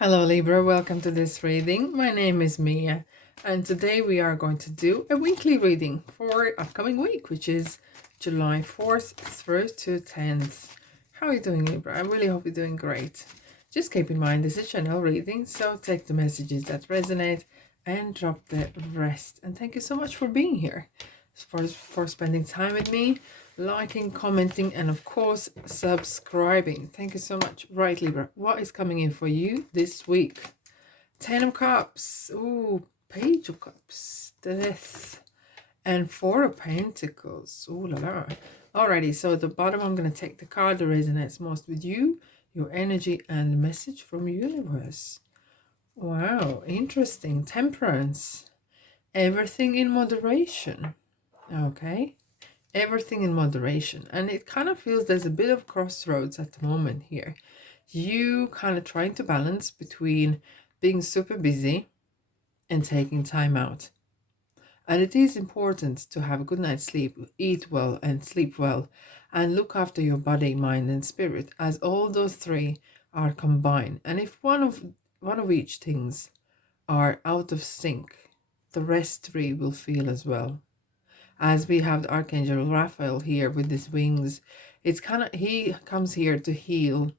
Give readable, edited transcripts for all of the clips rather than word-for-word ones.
Hello Libra, welcome to this reading. My name is Mia and today we are going to do a weekly reading for upcoming week, which is July 4th through to 10th. How are you doing, Libra? I really hope you're doing great. Just keep in mind this is a general reading, so take the messages that resonate and drop the rest. And thank you so much for being here, for spending time with me, liking, commenting, and of course subscribing. Thank you so much. Right, Libra, what is coming in for you this week? 10 of Cups, ooh, Page of Cups, Death, and 4 of Pentacles. Ooh la la. Alrighty, so at the bottom I'm going to take the card that resonates most with you, your energy, and the message from universe. Wow, interesting. Temperance, everything in moderation. Okay, everything in moderation. And it kind of feels there's a bit of crossroads at the moment here. You kind of trying to balance between being super busy and taking time out. And it is important to have a good night's sleep, eat well and sleep well, and look after your body, mind, and spirit, as all those three are combined. And if one of each things are out of sync, the rest three will feel as well. As we have the Archangel Raphael here with his wings, it's kind of, he comes here to heal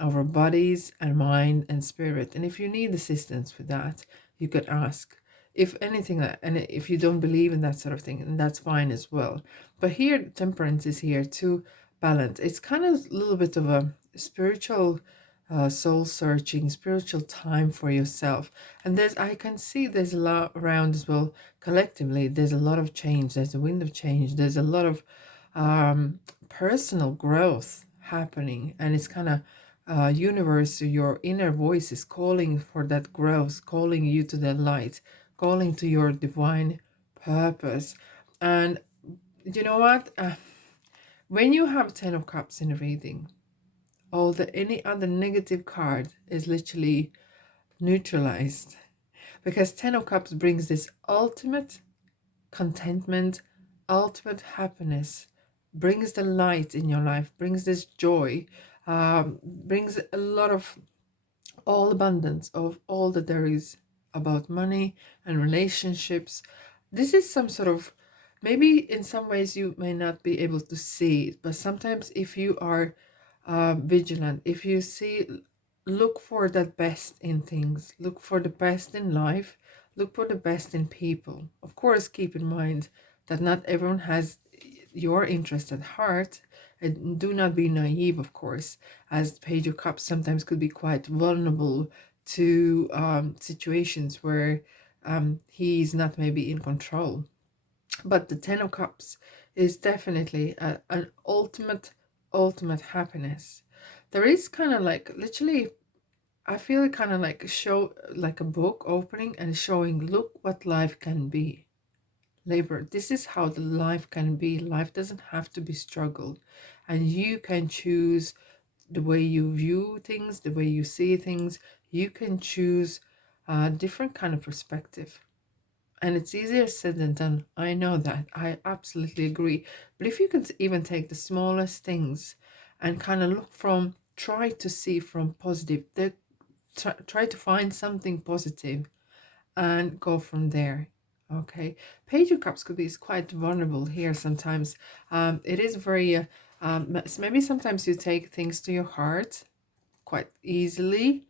our bodies and mind and spirit. And if you need assistance with that, you could ask. If anything, and if you don't believe in that sort of thing, and that's fine as well. But here, temperance is here to balance. It's kind of a little bit of a spiritual soul searching, spiritual time for yourself. And I can see there's a lot around as well. Collectively, there's a lot of change. There's a wind of change. There's a lot of personal growth happening, and it's kind of universe, your inner voice is calling for that growth, calling you to the light, calling to your divine purpose. And you know what? When you have 10 of Cups in a reading, any other negative card is literally neutralized, because 10 of Cups brings this ultimate contentment, ultimate happiness, brings the light in your life, brings this joy, brings a lot of all abundance of all that there is about money and relationships. This is some sort of, maybe in some ways you may not be able to see it, but sometimes if you are vigilant, if you see, look for the best in things, look for the best in life, look for the best in people. Of course, keep in mind that not everyone has your interest at heart, and do not be naive, of course, as Page of Cups sometimes could be quite vulnerable to situations where he's not maybe in control. But the 10 of Cups is definitely an ultimate happiness. There is kind of like, literally, I feel it kind of like like a book opening and showing, look what life can be. Labor, this is how the life can be. Life doesn't have to be struggled, and you can choose the way you view things, the way you see things. You can choose a different kind of perspective, and it's easier said than done. I know that, I absolutely agree. But if you can even take the smallest things and kind of look from, try to see from positive, try to find something positive and go from there. Okay, Page of Cups could be quite vulnerable here sometimes. It is very maybe sometimes you take things to your heart quite easily.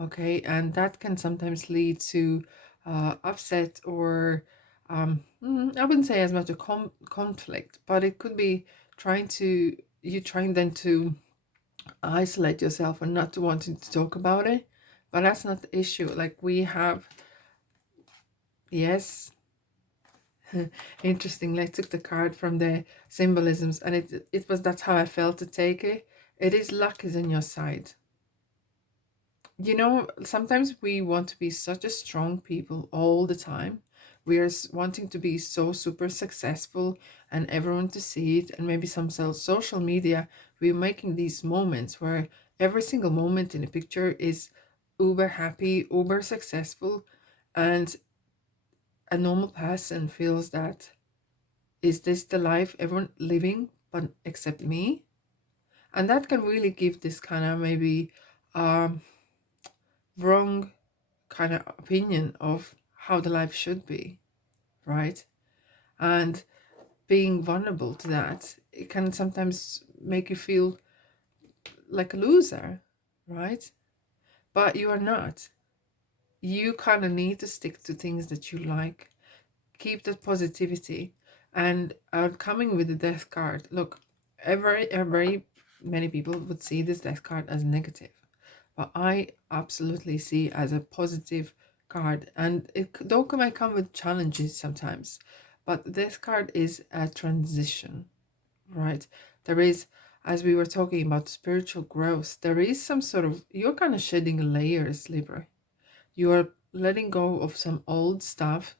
Okay, and that can sometimes lead to upset, or I wouldn't say as much a conflict, but it could be trying then to isolate yourself and not to wanting to talk about it. But that's not the issue. Like, we have, yes. Interestingly, I took the card from the symbolisms, and it was, that's how I felt to take it. It is, luck is on your side. You know, sometimes we want to be such a strong people all the time. We are wanting to be so super successful and everyone to see it. And maybe some social media, we're making these moments where every single moment in a picture is uber happy, uber successful. And a normal person feels that, is this the life everyone living but except me? And that can really give this kind of maybe wrong kind of opinion of how the life should be, right? And being vulnerable to that, it can sometimes make you feel like a loser, right? But you are not. You kind of need to stick to things that you like. Keep that positivity. And coming with the death card, look, very many people would see this death card as negative, but I absolutely see it as a positive card. And it though might come with challenges sometimes, but this card is a transition, right? There is, as we were talking about spiritual growth, there is some sort of, you're kind of shedding layers, Libra. You are letting go of some old stuff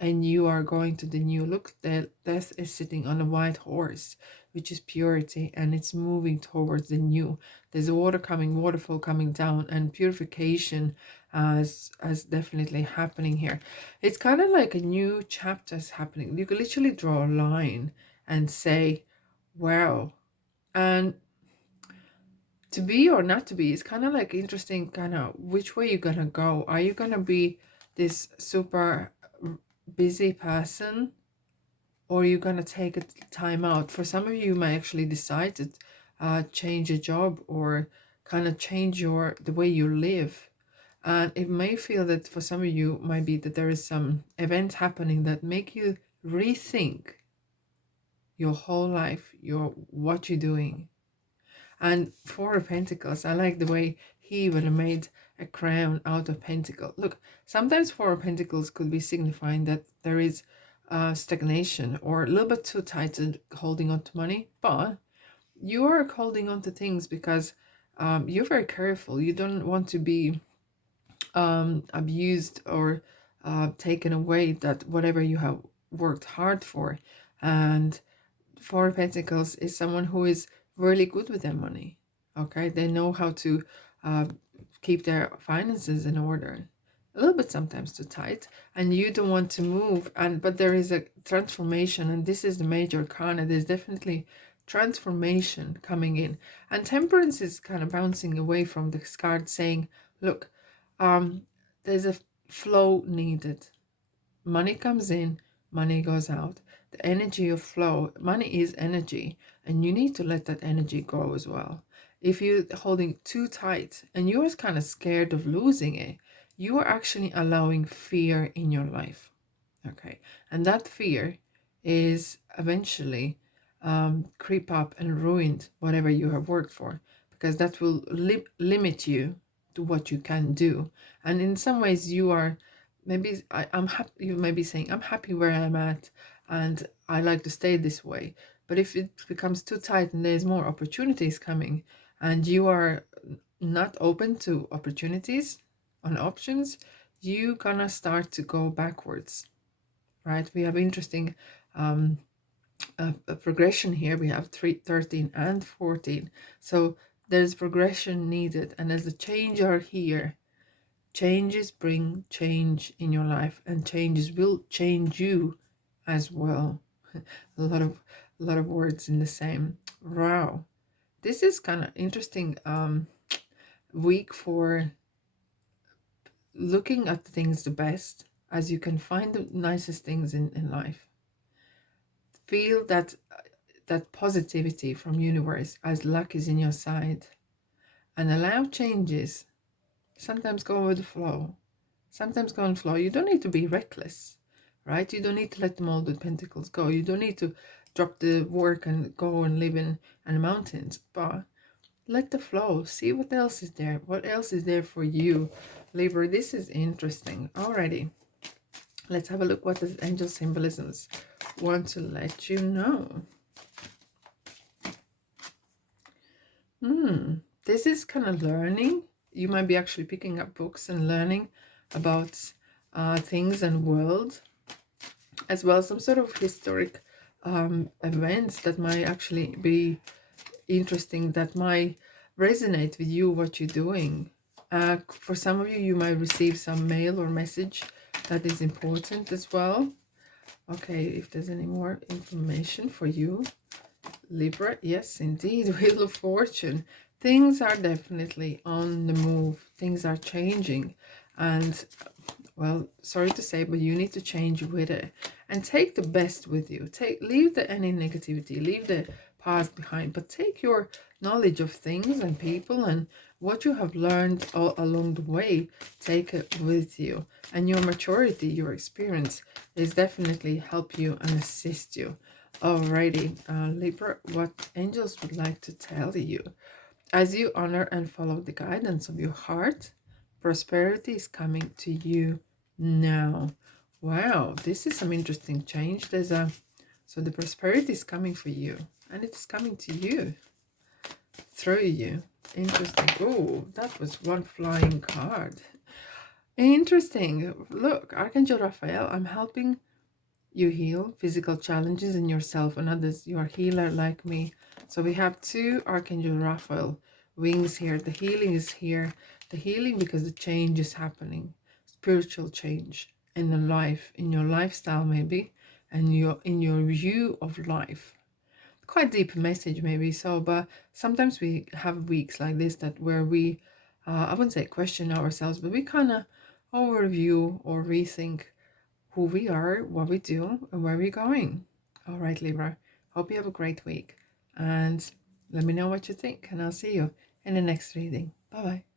and you are going to the new. Look, that death is sitting on a white horse, which is purity, and it's moving towards the new. There's a waterfall coming down, and purification as definitely happening here. It's kind of like a new chapter's happening. You can literally draw a line and say, wow. And to be or not to be, it's kind of like interesting, kind of which way you're gonna go. Are you gonna be this super busy person, or you're gonna take a time out? For some of you, you might actually decide to change a job or kind of change the way you live. And it may feel that for some of you might be that there is some event happening that make you rethink your whole life, what you're doing. And Four of Pentacles, I like the way he even made a crown out of pentacle. Look, sometimes Four of Pentacles could be signifying that there is stagnation or a little bit too tight and holding on to money, but you are holding on to things because you're very careful. You don't want to be abused or taken away that whatever you have worked hard for. And Four of Pentacles is someone who is really good with their money. Okay, they know how to keep their finances in order. A little bit sometimes too tight, and you don't want to move. But there is a transformation, and this is the major arcana. There's definitely transformation coming in, and Temperance is kind of bouncing away from this card, saying, "Look, there's a flow needed. Money comes in, money goes out. The energy of flow, money is energy, and you need to let that energy go as well. If you're holding too tight and you're kind of scared of losing it, you are actually allowing fear in your life. Okay, and that fear is eventually creep up and ruin whatever you have worked for, because that will limit you to what you can do. And in some ways you are, maybe I'm happy, you may be saying, I'm happy where I'm at and I like to stay this way. But if it becomes too tight and there's more opportunities coming and you are not open to opportunities and options, you gonna start to go backwards, right? We have interesting a progression here. We have 13 and 14. So there's progression needed, and as the change are here, changes bring change in your life, and changes will change you as well. a lot of words in the same. Wow, this is kind of interesting week for looking at things the best as you can find the nicest things in life. Feel that positivity from universe as luck is in your side, and allow changes. Sometimes go with the flow. Sometimes go and flow. You don't need to be reckless, right? You don't need to let them all the pentacles go. You don't need to drop the work and go and live in the mountains, but let the flow. See what else is there. What else is there for you, Libra? This is interesting. Alrighty. Let's have a look what the angel symbolisms want to let you know. This is kind of learning. You might be actually picking up books and learning about things and world, as well as some sort of historic events that might actually be interesting, that might resonate with you, what you're doing. For some of you, you might receive some mail or message that is important as well. Okay, if there's any more information for you, Libra, yes, indeed. Wheel of Fortune. Things are definitely on the move. Things are changing. And well, sorry to say, but you need to change with it and take the best with you. Leave the any negativity, leave the past behind, but take your knowledge of things and people and what you have learned all along the way, take it with you. And your maturity, your experience is definitely help you and assist you. Alrighty, Libra, what angels would like to tell you? As you honor and follow the guidance of your heart, prosperity is coming to you now. Wow, this is some interesting change. So the prosperity is coming for you, and it's coming to you through you. Interesting. Oh, that was one flying card. Interesting. Look, Archangel Raphael, I'm helping you heal physical challenges in yourself and others. You are a healer like me. So we have two Archangel Raphael wings here. The healing is here. The healing because the change is happening. Spiritual change in the life, in your lifestyle maybe, and in your view of life. Quite deep message maybe. So, but sometimes we have weeks like this that where we, I wouldn't say question ourselves, but we kind of overview or rethink who we are, what we do, and where we're going. All right, Libra. Hope you have a great week. And let me know what you think. And I'll see you in the next reading. Bye bye.